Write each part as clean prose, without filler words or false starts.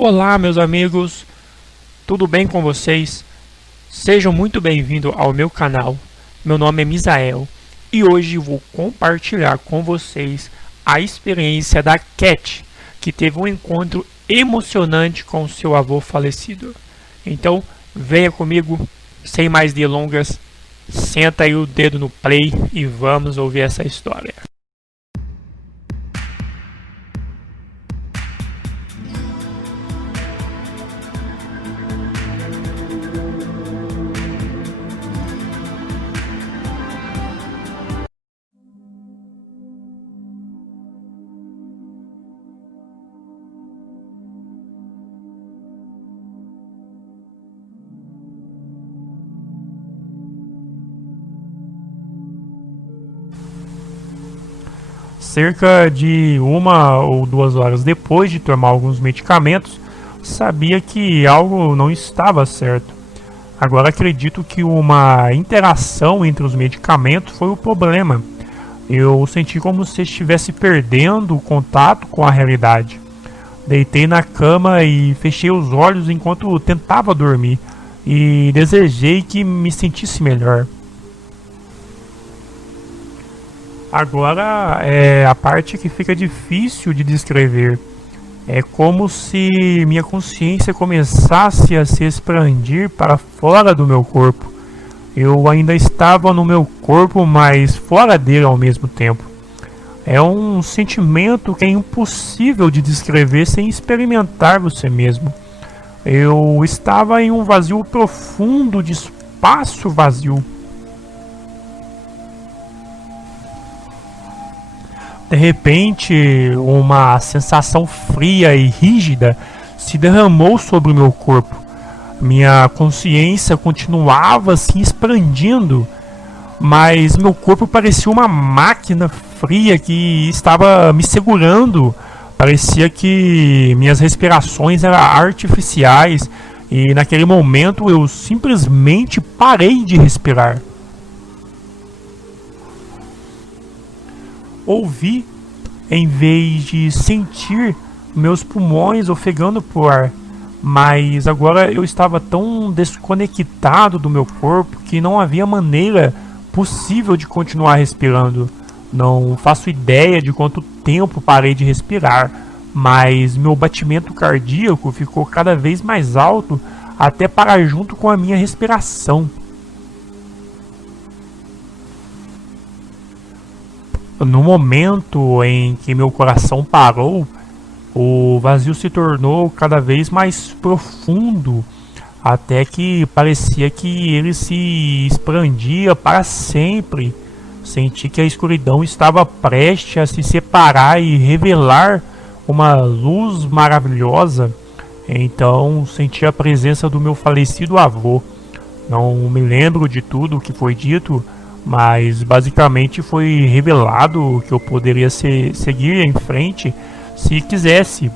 Olá, meus amigos, tudo bem com vocês? Sejam muito bem-vindos ao meu canal. Meu nome é Misael e hoje vou compartilhar com vocês a experiência da Cat, que teve um encontro emocionante com seu avô falecido. Então, venha comigo, sem mais delongas, senta aí o dedo no play e vamos ouvir essa história. Cerca de 1 ou 2 horas depois de tomar alguns medicamentos, sabia que algo não estava certo. Agora acredito que uma interação entre os medicamentos foi o problema. Eu senti como se estivesse perdendo o contato com a realidade. Deitei na cama e fechei os olhos enquanto tentava dormir e desejei que me sentisse melhor. Agora é a parte que fica difícil de descrever. É como se minha consciência começasse a se expandir para fora do meu corpo. Eu ainda estava no meu corpo, mas fora dele ao mesmo tempo. É um sentimento que é impossível de descrever sem experimentar você mesmo. Eu estava em um vazio profundo, de espaço vazio. De repente, uma sensação fria e rígida se derramou sobre o meu corpo. Minha consciência continuava se expandindo, mas meu corpo parecia uma máquina fria que estava me segurando. Parecia que minhas respirações eram artificiais e naquele momento eu simplesmente parei de respirar. Ouvi em vez de sentir meus pulmões ofegando por ar, mas agora eu estava tão desconectado do meu corpo que não havia maneira possível de continuar respirando. Não faço ideia de quanto tempo parei de respirar, mas meu batimento cardíaco ficou cada vez mais alto até parar junto com a minha respiração. No momento em que meu coração parou, o vazio se tornou cada vez mais profundo, até que parecia que ele se expandia para sempre. Senti que a escuridão estava prestes a se separar e revelar uma luz maravilhosa. Então senti a presença do meu falecido avô. Não me lembro de tudo o que foi dito, mas basicamente foi revelado que eu poderia seguir em frente se quisesse,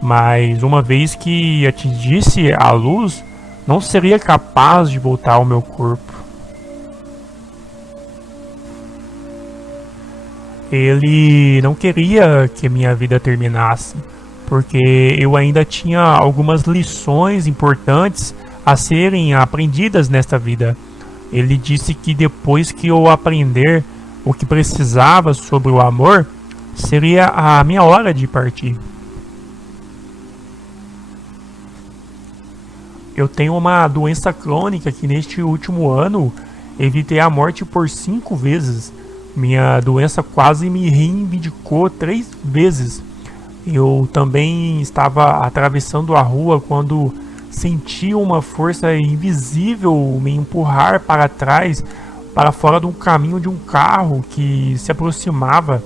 mas uma vez que atingisse a luz, não seria capaz de voltar ao meu corpo. Ele não queria que minha vida terminasse, porque eu ainda tinha algumas lições importantes a serem aprendidas nesta vida. Ele disse que depois que eu aprender o que precisava sobre o amor, seria a minha hora de partir. Eu tenho uma doença crônica que neste último ano evitei a morte por 5 vezes. Minha doença quase me reivindicou 3 vezes. Eu também estava atravessando a rua quando senti uma força invisível me empurrar para trás, para fora de um caminho de um carro que se aproximava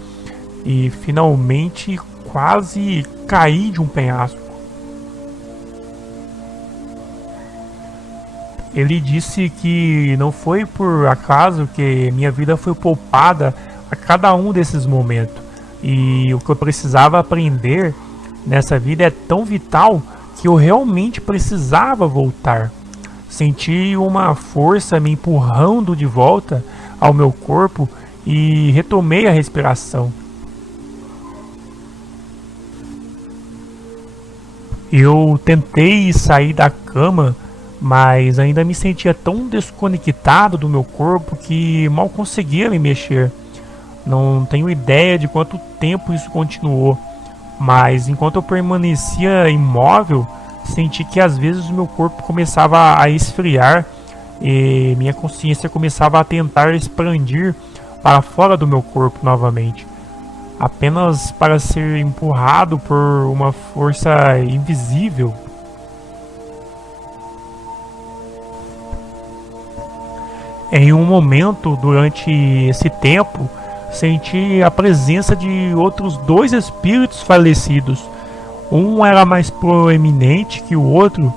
e finalmente quase caí de um penhasco. Ele disse que não foi por acaso que minha vida foi poupada a cada um desses momentos. E o que eu precisava aprender nessa vida é tão vital que eu realmente precisava voltar. Senti uma força me empurrando de volta ao meu corpo e retomei a respiração. Eu tentei sair da cama, mas ainda me sentia tão desconectado do meu corpo que mal conseguia me mexer. Não tenho ideia de quanto tempo isso continuou, mas enquanto eu permanecia imóvel, senti que às vezes o meu corpo começava a esfriar e minha consciência começava a tentar expandir para fora do meu corpo novamente, apenas para ser empurrado por uma força invisível. Em um momento durante esse tempo, senti a presença de outros dois espíritos falecidos. Um era mais proeminente que o outro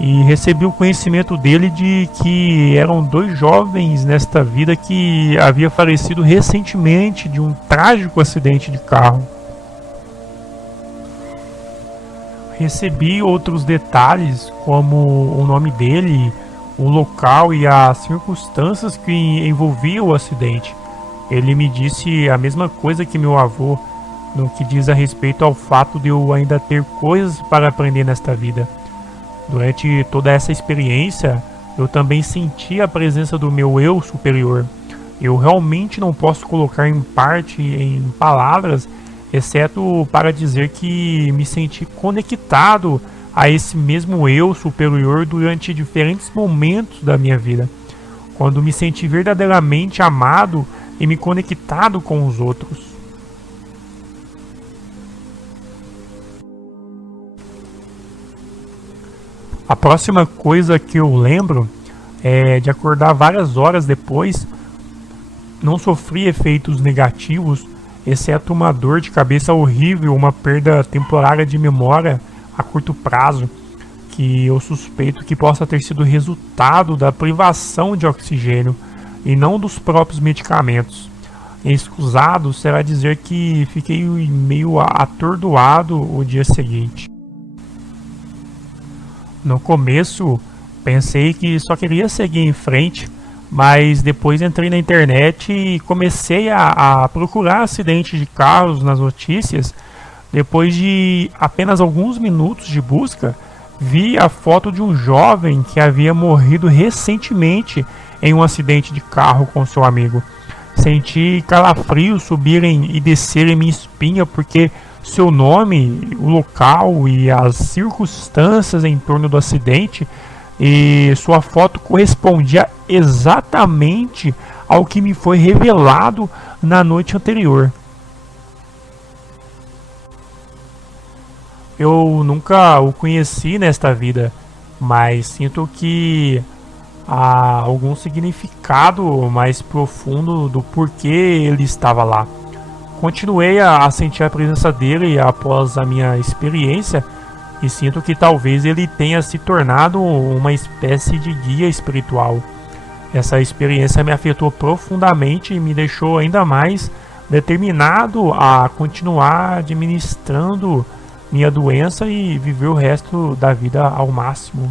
e recebi o conhecimento dele de que eram dois jovens nesta vida que havia falecido recentemente de um trágico acidente de carro. Recebi outros detalhes, como o nome dele, o local e as circunstâncias que envolviam o acidente. Ele me disse a mesma coisa que meu avô, no que diz a respeito ao fato de eu ainda ter coisas para aprender nesta vida. Durante toda essa experiência, eu também senti a presença do meu eu superior. Eu realmente não posso colocar em parte em palavras, exceto para dizer que me senti conectado a esse mesmo eu superior durante diferentes momentos da minha vida, quando me senti verdadeiramente amado e me conectado com os outros. A próxima coisa que eu lembro é de acordar várias horas depois. Não sofri efeitos negativos, exceto uma dor de cabeça horrível, uma perda temporária de memória a curto prazo, que eu suspeito que possa ter sido resultado da privação de oxigênio e não dos próprios medicamentos. Escusado será dizer que fiquei meio atordoado o dia seguinte. No começo, pensei que só queria seguir em frente, mas depois entrei na internet e comecei a procurar acidentes de carros nas notícias. Depois de apenas alguns minutos de busca, vi a foto de um jovem que havia morrido recentemente em um acidente de carro com seu amigo. Senti calafrios subirem e descerem minha espinha porque seu nome, o local e as circunstâncias em torno do acidente e sua foto correspondia exatamente ao que me foi revelado na noite anterior. Eu nunca o conheci nesta vida, mas sinto que há algum significado mais profundo do porquê ele estava lá. Continuei a sentir a presença dele após a minha experiência e sinto que talvez ele tenha se tornado uma espécie de guia espiritual. Essa experiência me afetou profundamente e me deixou ainda mais determinado a continuar administrando minha doença e viver o resto da vida ao máximo.